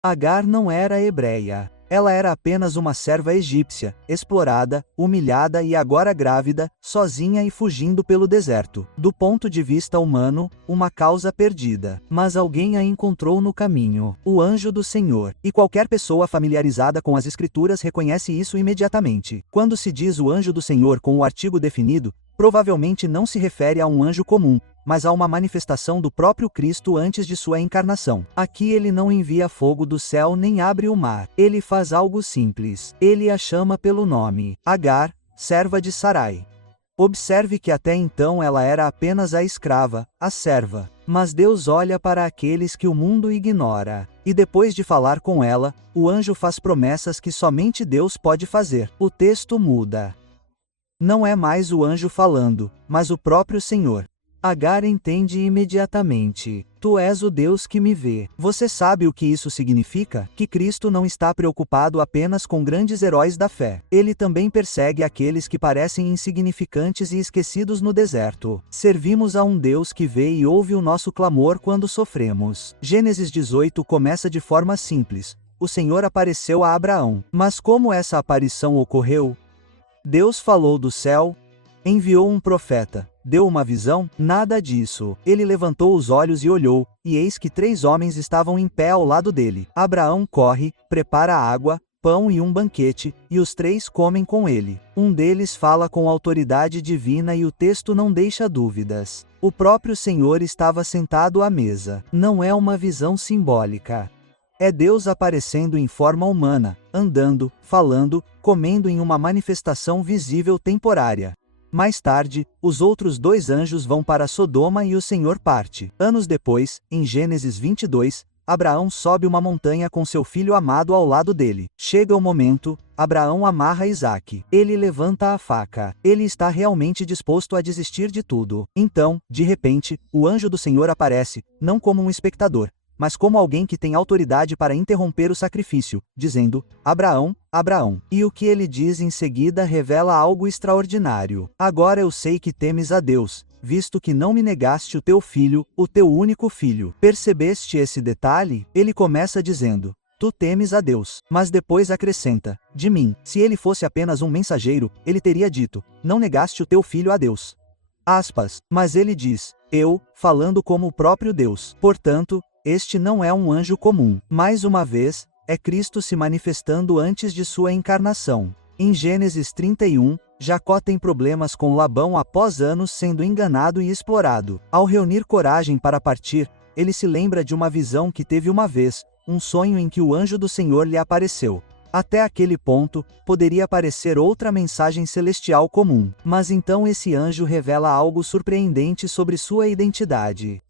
Agar não era hebreia. Ela era apenas uma serva egípcia, explorada, humilhada e agora grávida, sozinha e fugindo pelo deserto. Do ponto de vista humano, uma causa perdida. Mas alguém a encontrou no caminho: o anjo do Senhor. E qualquer pessoa familiarizada com as Escrituras reconhece isso imediatamente. Quando se diz o anjo do Senhor com o artigo definido, provavelmente não se refere a um anjo comum, mas a uma manifestação do próprio Cristo antes de sua encarnação. Aqui ele não envia fogo do céu nem abre o mar. Ele faz algo simples. Ele a chama pelo nome: Agar, serva de Sarai. Observe que até então ela era apenas a escrava, a serva. Mas Deus olha para aqueles que o mundo ignora. E depois de falar com ela, o anjo faz promessas que somente Deus pode fazer. O texto muda. Não é mais o anjo falando, mas o próprio Senhor. Agar entende imediatamente: Tu és o Deus que me vê. Você sabe o que isso significa? Que Cristo não está preocupado apenas com grandes heróis da fé. Ele também persegue aqueles que parecem insignificantes e esquecidos no deserto. Servimos a um Deus que vê e ouve o nosso clamor quando sofremos. Gênesis 18 começa de forma simples: O Senhor apareceu a Abraão. Mas como essa aparição ocorreu? Deus falou do céu? Enviou um profeta? Deu uma visão? Nada disso. Ele levantou os olhos e olhou, e eis que 3 homens estavam em pé ao lado dele. Abraão corre, prepara água, pão e um banquete, e os 3 comem com ele. Um deles fala com autoridade divina e o texto não deixa dúvidas. O próprio Senhor estava sentado à mesa. Não é uma visão simbólica. É Deus aparecendo em forma humana, andando, falando, comendo em uma manifestação visível temporária. Mais tarde, os outros 2 anjos vão para Sodoma e o Senhor parte. Anos depois, em Gênesis 22, Abraão sobe uma montanha com seu filho amado ao lado dele. Chega o momento, Abraão amarra Isaque. Ele levanta a faca. Ele está realmente disposto a desistir de tudo. Então, de repente, o anjo do Senhor aparece, não como um espectador, mas como alguém que tem autoridade para interromper o sacrifício, dizendo: Abraão, Abraão. E o que ele diz em seguida revela algo extraordinário. Agora eu sei que temes a Deus, visto que não me negaste o teu filho, o teu único filho. Percebeste esse detalhe? Ele começa dizendo: Tu temes a Deus. Mas depois acrescenta: de mim. Se ele fosse apenas um mensageiro, ele teria dito: Não negaste o teu filho a Deus. Aspas. Mas ele diz: Eu, falando como o próprio Deus. Portanto, este não é um anjo comum. Mais uma vez, é Cristo se manifestando antes de sua encarnação. Em Gênesis 31, Jacó tem problemas com Labão após anos sendo enganado e explorado. Ao reunir coragem para partir, ele se lembra de uma visão que teve uma vez, um sonho em que o anjo do Senhor lhe apareceu. Até aquele ponto, poderia parecer outra mensagem celestial comum. Mas então esse anjo revela algo surpreendente sobre sua identidade.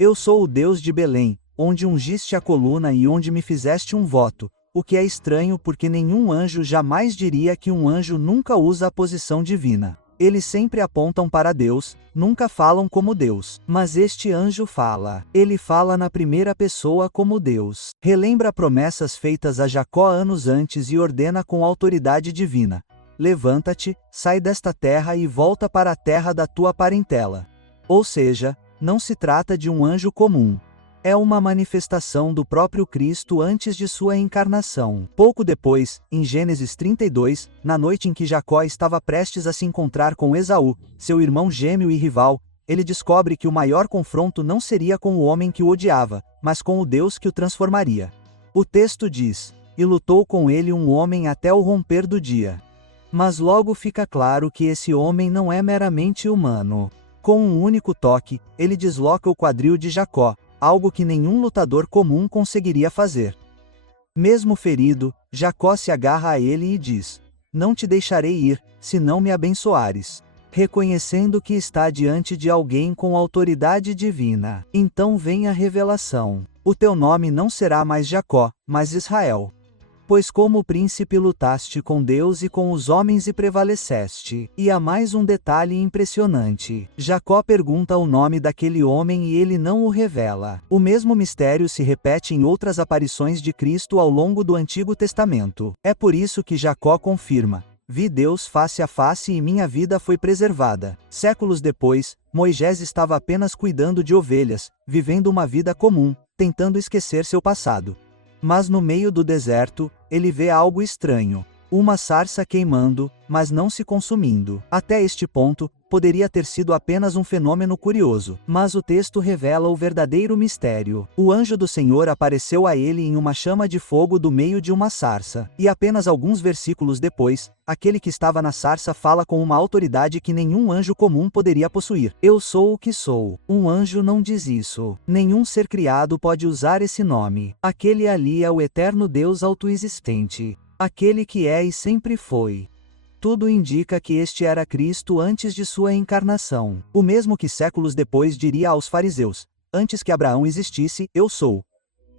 Eu sou o Deus de Belém, onde ungiste a coluna e onde me fizeste um voto, o que é estranho porque nenhum anjo jamais diria que um anjo nunca usa a posição divina. Eles sempre apontam para Deus, nunca falam como Deus. Mas este anjo fala. Ele fala na primeira pessoa como Deus. Relembra promessas feitas a Jacó anos antes e ordena com autoridade divina: Levanta-te, sai desta terra e volta para a terra da tua parentela. Ou seja, não se trata de um anjo comum. É uma manifestação do próprio Cristo antes de sua encarnação. Pouco depois, em Gênesis 32, na noite em que Jacó estava prestes a se encontrar com Esaú, seu irmão gêmeo e rival, ele descobre que o maior confronto não seria com o homem que o odiava, mas com o Deus que o transformaria. O texto diz: E lutou com ele um homem até o romper do dia. Mas logo fica claro que esse homem não é meramente humano. Com um único toque, ele desloca o quadril de Jacó, algo que nenhum lutador comum conseguiria fazer. Mesmo ferido, Jacó se agarra a ele e diz: Não te deixarei ir, se não me abençoares. Reconhecendo que está diante de alguém com autoridade divina. Então vem a revelação: O teu nome não será mais Jacó, mas Israel. Pois como príncipe lutaste com Deus e com os homens e prevaleceste. E há mais um detalhe impressionante. Jacó pergunta o nome daquele homem e ele não o revela. O mesmo mistério se repete em outras aparições de Cristo ao longo do Antigo Testamento. É por isso que Jacó confirma: Vi Deus face a face e minha vida foi preservada. Séculos depois, Moisés estava apenas cuidando de ovelhas, vivendo uma vida comum, tentando esquecer seu passado. Mas no meio do deserto, ele vê algo estranho. Uma sarça queimando, mas não se consumindo. Até este ponto, poderia ter sido apenas um fenômeno curioso, mas o texto revela o verdadeiro mistério. O anjo do Senhor apareceu a ele em uma chama de fogo do meio de uma sarça, e apenas alguns versículos depois, aquele que estava na sarça fala com uma autoridade que nenhum anjo comum poderia possuir. Eu sou o que sou. Um anjo não diz isso. Nenhum ser criado pode usar esse nome. Aquele ali é o eterno Deus autoexistente. Aquele que é e sempre foi. Tudo indica que este era Cristo antes de sua encarnação. O mesmo que séculos depois diria aos fariseus: antes que Abraão existisse, eu sou.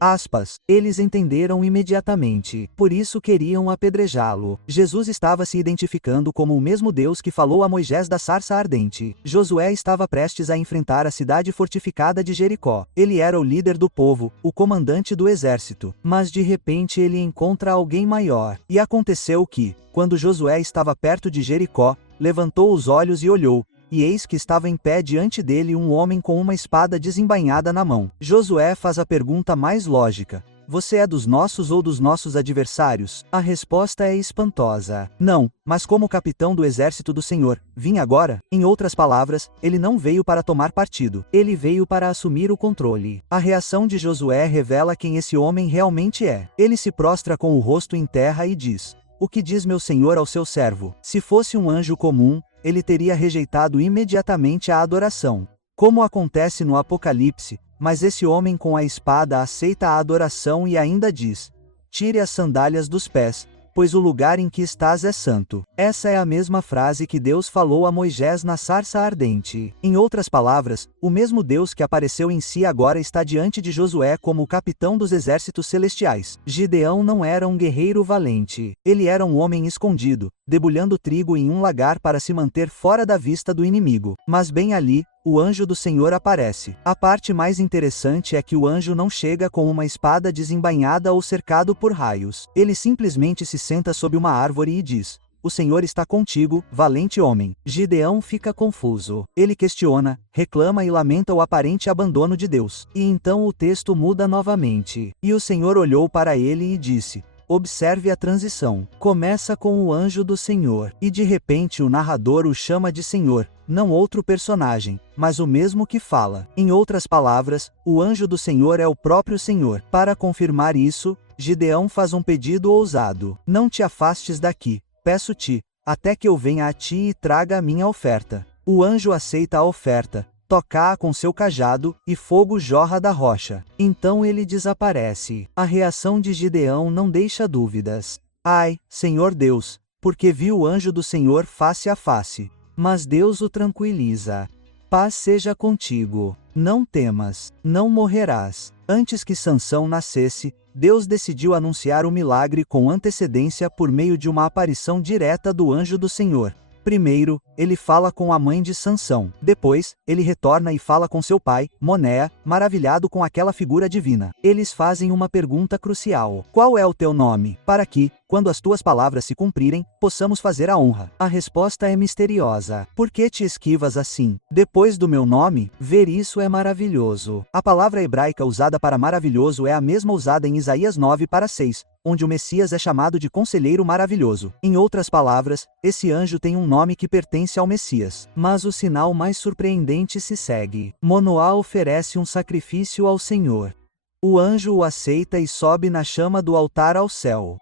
Aspas. Eles entenderam imediatamente, por isso queriam apedrejá-lo. Jesus estava se identificando como o mesmo Deus que falou a Moisés da sarça ardente. Josué estava prestes a enfrentar a cidade fortificada de Jericó. Ele era o líder do povo, o comandante do exército. Mas de repente ele encontra alguém maior. E aconteceu que, quando Josué estava perto de Jericó, levantou os olhos e olhou. E eis que estava em pé diante dele um homem com uma espada desembainhada na mão. Josué faz a pergunta mais lógica: você é dos nossos ou dos nossos adversários? A resposta é espantosa. Não, mas como capitão do exército do Senhor, vim agora? Em outras palavras, ele não veio para tomar partido. Ele veio para assumir o controle. A reação de Josué revela quem esse homem realmente é. Ele se prostra com o rosto em terra e diz: o que diz meu senhor ao seu servo? Se fosse um anjo comum, ele teria rejeitado imediatamente a adoração, como acontece no Apocalipse, mas esse homem com a espada aceita a adoração e ainda diz: tire as sandálias dos pés, pois o lugar em que estás é santo. Essa é a mesma frase que Deus falou a Moisés na sarça ardente. Em outras palavras, o mesmo Deus que apareceu em si agora está diante de Josué como o capitão dos exércitos celestiais. Gideão não era um guerreiro valente. Ele era um homem escondido, debulhando trigo em um lagar para se manter fora da vista do inimigo. Mas bem ali, o anjo do Senhor aparece. A parte mais interessante é que o anjo não chega com uma espada desembainhada ou cercado por raios. Ele simplesmente se senta sob uma árvore e diz: o Senhor está contigo, valente homem. Gideão fica confuso. Ele questiona, reclama e lamenta o aparente abandono de Deus. E então o texto muda novamente. E o Senhor olhou para ele e disse: observe a transição. Começa com o anjo do Senhor, e de repente o narrador o chama de Senhor, não outro personagem, mas o mesmo que fala. Em outras palavras, o anjo do Senhor é o próprio Senhor. Para confirmar isso, Gideão faz um pedido ousado: não te afastes daqui, peço-te, até que eu venha a ti e traga a minha oferta. O anjo aceita a oferta, toca-a com seu cajado, e fogo jorra da rocha. Então ele desaparece. A reação de Gideão não deixa dúvidas. Ai, Senhor Deus, porque viu o anjo do Senhor face a face. Mas Deus o tranquiliza. Paz seja contigo. Não temas, não morrerás. Antes que Sansão nascesse, Deus decidiu anunciar o milagre com antecedência por meio de uma aparição direta do anjo do Senhor. Primeiro, ele fala com a mãe de Sansão. Depois, ele retorna e fala com seu pai, Monea, maravilhado com aquela figura divina. Eles fazem uma pergunta crucial: qual é o teu nome? Para que, quando as tuas palavras se cumprirem, possamos fazer a honra. A resposta é misteriosa. Por que te esquivas assim? Depois do meu nome? Ver isso é maravilhoso. A palavra hebraica usada para maravilhoso é a mesma usada em Isaías 9:6, onde o Messias é chamado de Conselheiro Maravilhoso. Em outras palavras, esse anjo tem um nome que pertence ao Messias. Mas o sinal mais surpreendente se segue. Manoá oferece um sacrifício ao Senhor. O anjo o aceita e sobe na chama do altar ao céu.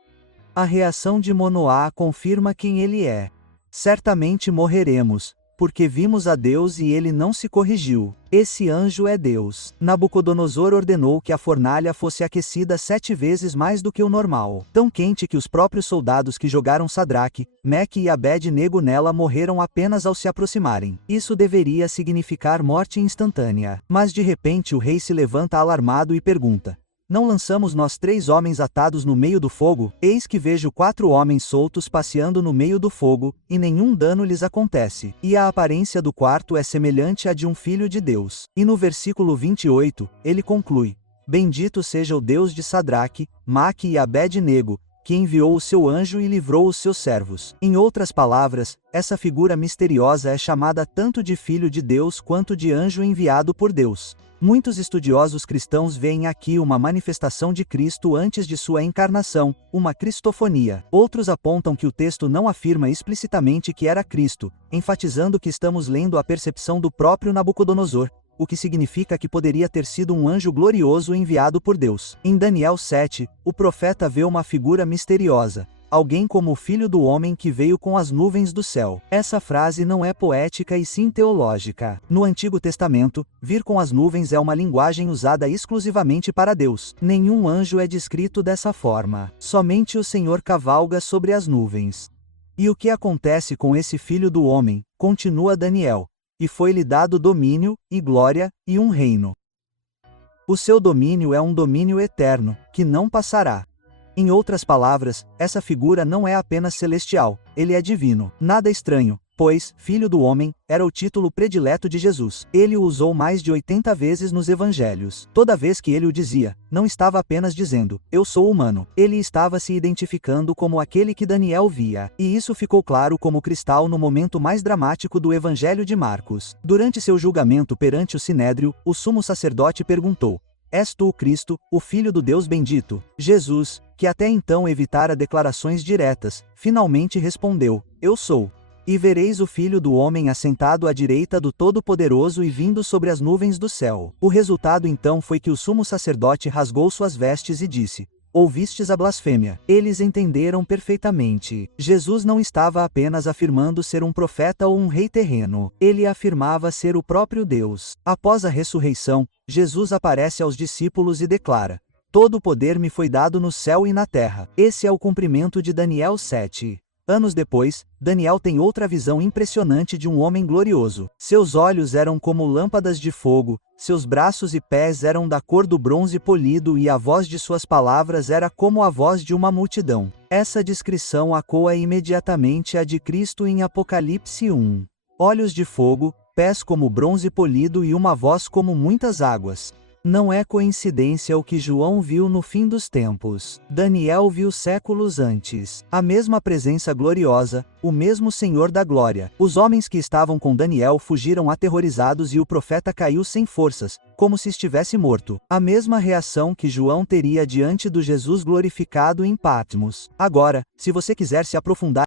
A reação de Manoá confirma quem ele é. Certamente morreremos, porque vimos a Deus e ele não se corrigiu. Esse anjo é Deus. Nabucodonosor ordenou que a fornalha fosse aquecida 7 vezes mais do que o normal, tão quente que os próprios soldados que jogaram Sadraque, Meque e Abed-nego nela morreram apenas ao se aproximarem. Isso deveria significar morte instantânea. Mas de repente o rei se levanta alarmado e pergunta: não lançamos nós 3 homens atados no meio do fogo? Eis que vejo 4 homens soltos passeando no meio do fogo, e nenhum dano lhes acontece. E a aparência do quarto é semelhante à de um filho de Deus. E no versículo 28, ele conclui: bendito seja o Deus de Sadraque, Maque e Abed-nego, que enviou o seu anjo e livrou os seus servos. Em outras palavras, essa figura misteriosa é chamada tanto de filho de Deus quanto de anjo enviado por Deus. Muitos estudiosos cristãos veem aqui uma manifestação de Cristo antes de sua encarnação, uma cristofonia. Outros apontam que o texto não afirma explicitamente que era Cristo, enfatizando que estamos lendo a percepção do próprio Nabucodonosor, o que significa que poderia ter sido um anjo glorioso enviado por Deus. Em Daniel 7, o profeta vê uma figura misteriosa, alguém como o Filho do Homem que veio com as nuvens do céu. Essa frase não é poética e sim teológica. No Antigo Testamento, vir com as nuvens é uma linguagem usada exclusivamente para Deus. Nenhum anjo é descrito dessa forma. Somente o Senhor cavalga sobre as nuvens. E o que acontece com esse Filho do Homem? Continua Daniel. E foi-lhe dado domínio, e glória, e um reino. O seu domínio é um domínio eterno, que não passará. Em outras palavras, essa figura não é apenas celestial, ele é divino. Nada estranho, pois, Filho do Homem, era o título predileto de Jesus. Ele o usou mais de 80 vezes nos evangelhos. Toda vez que ele o dizia, não estava apenas dizendo, eu sou humano. Ele estava se identificando como aquele que Daniel via. E isso ficou claro como cristal no momento mais dramático do evangelho de Marcos. Durante seu julgamento perante o Sinédrio, o sumo sacerdote perguntou, és tu o Cristo, o Filho do Deus bendito? Jesus, que até então evitara declarações diretas, finalmente respondeu, eu sou. E vereis o Filho do Homem assentado à direita do Todo-Poderoso e vindo sobre as nuvens do céu. O resultado então foi que o sumo sacerdote rasgou suas vestes e disse, ouvistes a blasfêmia. Eles entenderam perfeitamente. Jesus não estava apenas afirmando ser um profeta ou um rei terreno. Ele afirmava ser o próprio Deus. Após a ressurreição, Jesus aparece aos discípulos e declara, todo o poder me foi dado no céu e na terra. Esse é o cumprimento de Daniel 7. Anos depois, Daniel tem outra visão impressionante de um homem glorioso. Seus olhos eram como lâmpadas de fogo, seus braços e pés eram da cor do bronze polido e a voz de suas palavras era como a voz de uma multidão. Essa descrição acoa imediatamente a de Cristo em Apocalipse 1. Olhos de fogo, pés como bronze polido e uma voz como muitas águas. Não é coincidência o que João viu no fim dos tempos. Daniel viu séculos antes. A mesma presença gloriosa, o mesmo Senhor da glória. Os homens que estavam com Daniel fugiram aterrorizados e o profeta caiu sem forças, como se estivesse morto. A mesma reação que João teria diante do Jesus glorificado em Patmos. Agora, se você quiser se aprofundar